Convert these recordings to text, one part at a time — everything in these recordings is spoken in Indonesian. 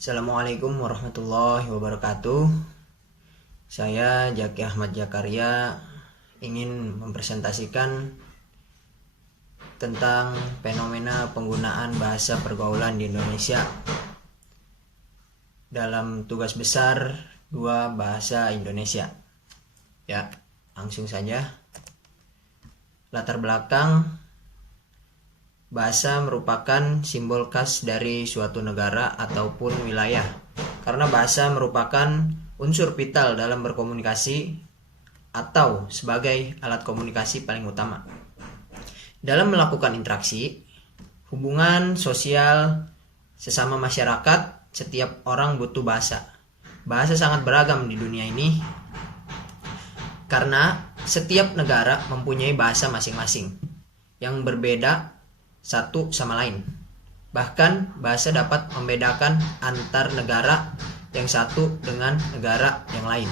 Assalamualaikum warahmatullahi wabarakatuh. Saya Jaki Ahmad Jakaria ingin mempresentasikan tentang fenomena penggunaan bahasa pergaulan di Indonesia dalam tugas besar 2 bahasa Indonesia. Ya, langsung saja. Latar belakang: bahasa merupakan simbol khas dari suatu negara ataupun wilayah, karena bahasa merupakan unsur vital dalam berkomunikasi atau sebagai alat komunikasi paling utama. Dalam melakukan interaksi, hubungan sosial sesama masyarakat, setiap orang butuh bahasa. Bahasa sangat beragam di dunia ini, karena setiap negara mempunyai bahasa masing-masing yang berbeda satu sama lain. Bahkan bahasa dapat membedakan antar negara yang satu dengan negara yang lain.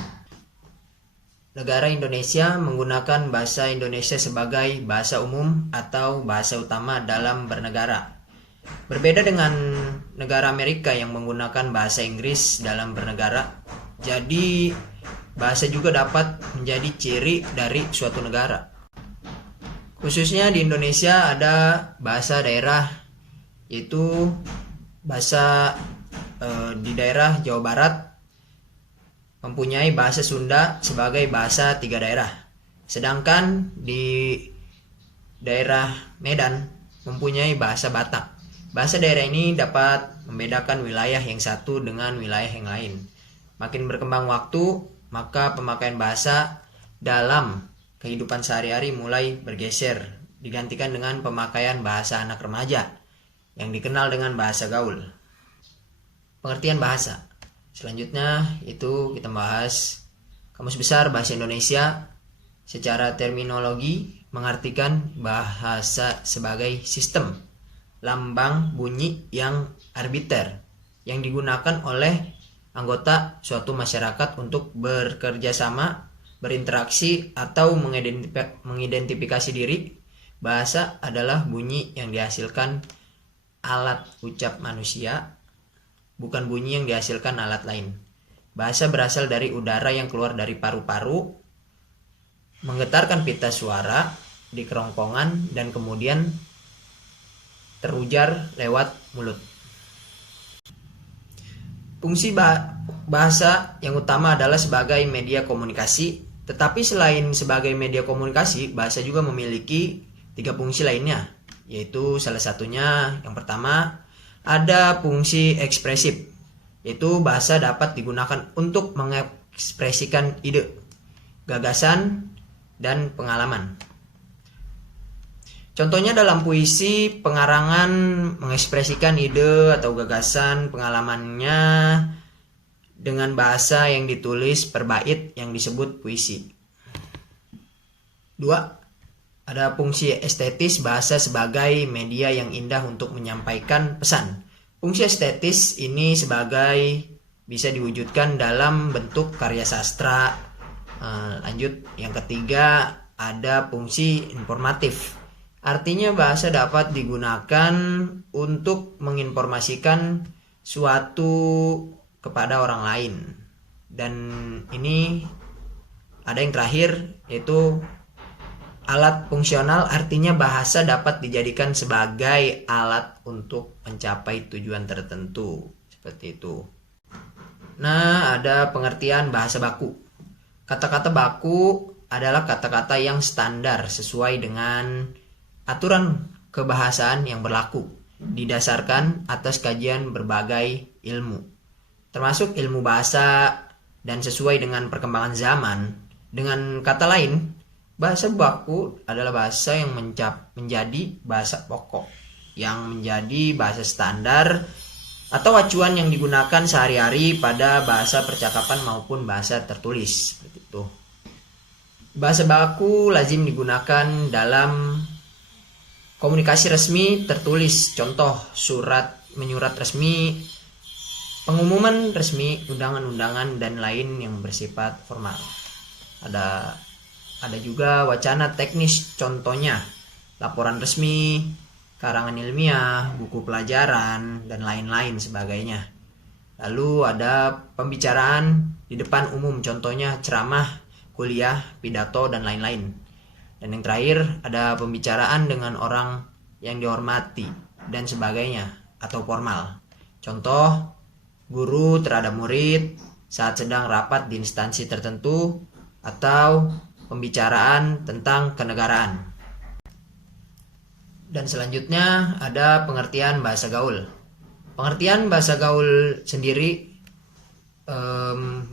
Negara Indonesia menggunakan bahasa Indonesia sebagai bahasa umum atau bahasa utama dalam bernegara. Berbeda dengan negara Amerika yang menggunakan bahasa Inggris dalam bernegara. Jadi bahasa juga dapat menjadi ciri dari suatu negara. Khususnya di Indonesia ada bahasa daerah, yaitu bahasa di daerah Jawa Barat mempunyai bahasa Sunda sebagai bahasa 3 daerah. Sedangkan di daerah Medan mempunyai bahasa Batak. Bahasa daerah ini dapat membedakan wilayah yang satu dengan wilayah yang lain. Makin berkembang waktu, maka pemakaian bahasa dalam kehidupan sehari-hari mulai bergeser, digantikan dengan pemakaian bahasa anak remaja yang dikenal dengan bahasa gaul. Pengertian bahasa. Selanjutnya itu kita bahas Kamus Besar Bahasa Indonesia. Secara terminologi mengartikan bahasa sebagai sistem lambang bunyi yang arbiter yang digunakan oleh anggota suatu masyarakat untuk bekerja sama, berinteraksi, atau mengidentifikasi diri. Bahasa adalah bunyi yang dihasilkan alat ucap manusia, bukan bunyi yang dihasilkan alat lain. Bahasa berasal dari udara yang keluar dari paru-paru, menggetarkan pita suara di kerongkongan, dan kemudian terujar lewat mulut. Fungsi bahasa yang utama adalah sebagai media komunikasi, tetapi selain sebagai media komunikasi, bahasa juga memiliki 3 fungsi lainnya, yaitu salah satunya yang pertama ada fungsi ekspresif, yaitu bahasa dapat digunakan untuk mengekspresikan ide, gagasan, dan pengalaman. Contohnya dalam puisi, pengarangan mengekspresikan ide atau gagasan pengalamannya dengan bahasa yang ditulis per bait yang disebut puisi. 2. Ada fungsi estetis bahasa sebagai media yang indah untuk menyampaikan pesan. Fungsi estetis ini bisa diwujudkan dalam bentuk karya sastra. Lanjut, yang ketiga ada fungsi informatif. Artinya bahasa dapat digunakan untuk menginformasikan suatu kepada orang lain. Dan ini ada yang terakhir, yaitu alat fungsional. Artinya bahasa dapat dijadikan sebagai alat untuk mencapai tujuan tertentu, seperti itu. Nah, ada pengertian bahasa baku. Kata-kata baku adalah kata-kata yang standar sesuai dengan aturan kebahasaan yang berlaku, didasarkan atas kajian berbagai ilmu, termasuk ilmu bahasa, dan sesuai dengan perkembangan zaman. Dengan kata lain, bahasa baku adalah bahasa yang menjadi bahasa pokok, yang menjadi bahasa standar atau acuan yang digunakan sehari-hari pada bahasa percakapan maupun bahasa tertulis, seperti itu. Bahasa baku lazim digunakan dalam komunikasi resmi tertulis, contoh surat menyurat resmi, pengumuman resmi, undangan-undangan, dan lain yang bersifat formal. Ada juga wacana teknis, contohnya laporan resmi, karangan ilmiah, buku pelajaran, dan lain-lain sebagainya. Lalu ada pembicaraan di depan umum, contohnya ceramah, kuliah, pidato, dan lain-lain. Dan yang terakhir ada pembicaraan dengan orang yang dihormati dan sebagainya atau formal. Contoh, guru terhadap murid saat sedang rapat di instansi tertentu atau pembicaraan tentang kenegaraan. Dan selanjutnya ada pengertian bahasa gaul. Pengertian bahasa gaul sendiri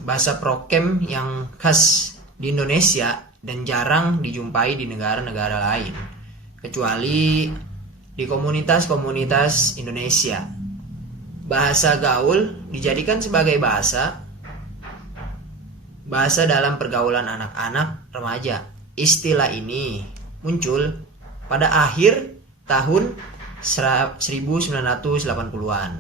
bahasa prokem yang khas di Indonesia dan jarang dijumpai di negara-negara lain, kecuali di komunitas-komunitas Indonesia. Bahasa gaul dijadikan sebagai bahasa dalam pergaulan anak-anak remaja. Istilah ini muncul pada akhir tahun 1980-an.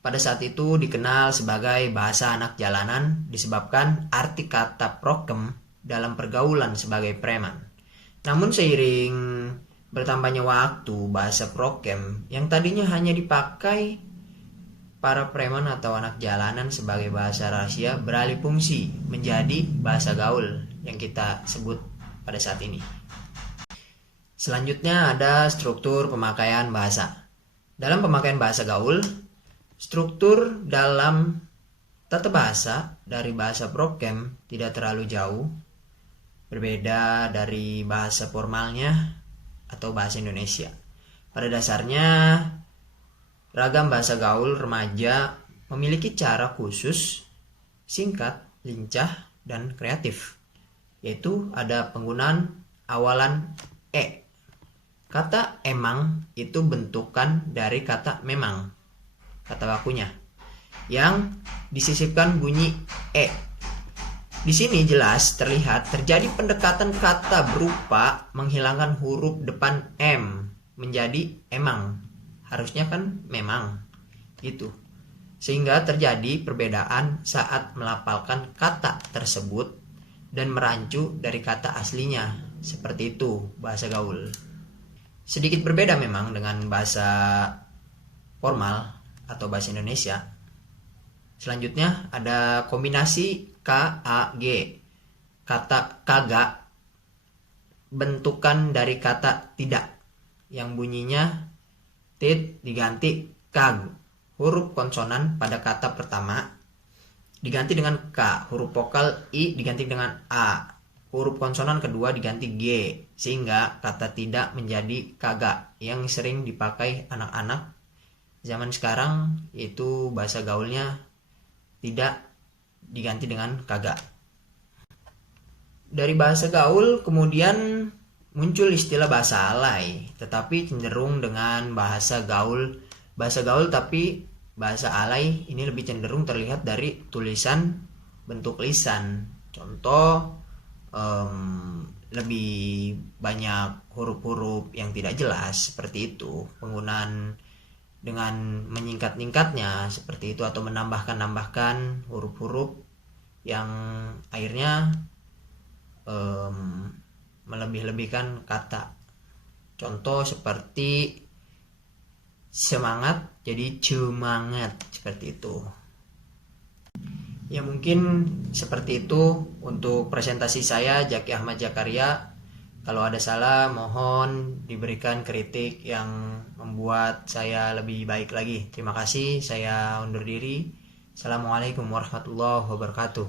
Pada saat itu dikenal sebagai bahasa anak jalanan disebabkan arti kata prokem dalam pergaulan sebagai preman. Namun seiring bertambahnya waktu, bahasa prokem yang tadinya hanya dipakai para preman atau anak jalanan sebagai bahasa rahasia beralih fungsi menjadi bahasa gaul yang kita sebut pada saat ini. Selanjutnya ada struktur pemakaian bahasa. Dalam pemakaian bahasa gaul, struktur dalam tata bahasa dari bahasa prokem tidak terlalu jauh berbeda dari bahasa formalnya atau bahasa Indonesia. Pada dasarnya, ragam bahasa gaul remaja memiliki cara khusus, singkat, lincah, dan kreatif, yaitu ada penggunaan awalan e. Kata emang itu bentukan dari kata memang, kata bakunya, yang disisipkan bunyi e. Di sini jelas terlihat terjadi pendekatan kata berupa menghilangkan huruf depan m menjadi emang. Harusnya kan memang gitu. Sehingga terjadi perbedaan saat melafalkan kata tersebut dan merancu dari kata aslinya. Seperti itu bahasa gaul. Sedikit berbeda memang dengan bahasa formal atau bahasa Indonesia. Selanjutnya ada kombinasi KAG. Kata kagak bentukan dari kata tidak yang bunyinya tit diganti kag. Huruf konsonan pada kata pertama diganti dengan K. Huruf vokal I diganti dengan A. Huruf konsonan kedua diganti G, sehingga kata tidak menjadi kagak yang sering dipakai anak-anak zaman sekarang, yaitu bahasa gaulnya tidak diganti dengan kagak. Dari bahasa gaul kemudian muncul istilah bahasa alay, tetapi cenderung dengan bahasa gaul tapi bahasa alay ini lebih cenderung terlihat dari tulisan bentuk lisan. Contoh, lebih banyak huruf-huruf yang tidak jelas seperti itu, penggunaan dengan menyingkat-nyingkatnya seperti itu, atau menambahkan huruf-huruf yang akhirnya melebih-lebihkan kata. Contoh seperti semangat jadi cemangat, seperti itu. Ya mungkin seperti itu untuk presentasi saya, Zaki Ahmad Zakaria. Kalau ada salah mohon diberikan kritik yang membuat saya lebih baik lagi. Terima kasih, saya undur diri. Assalamualaikum warahmatullahi wabarakatuh.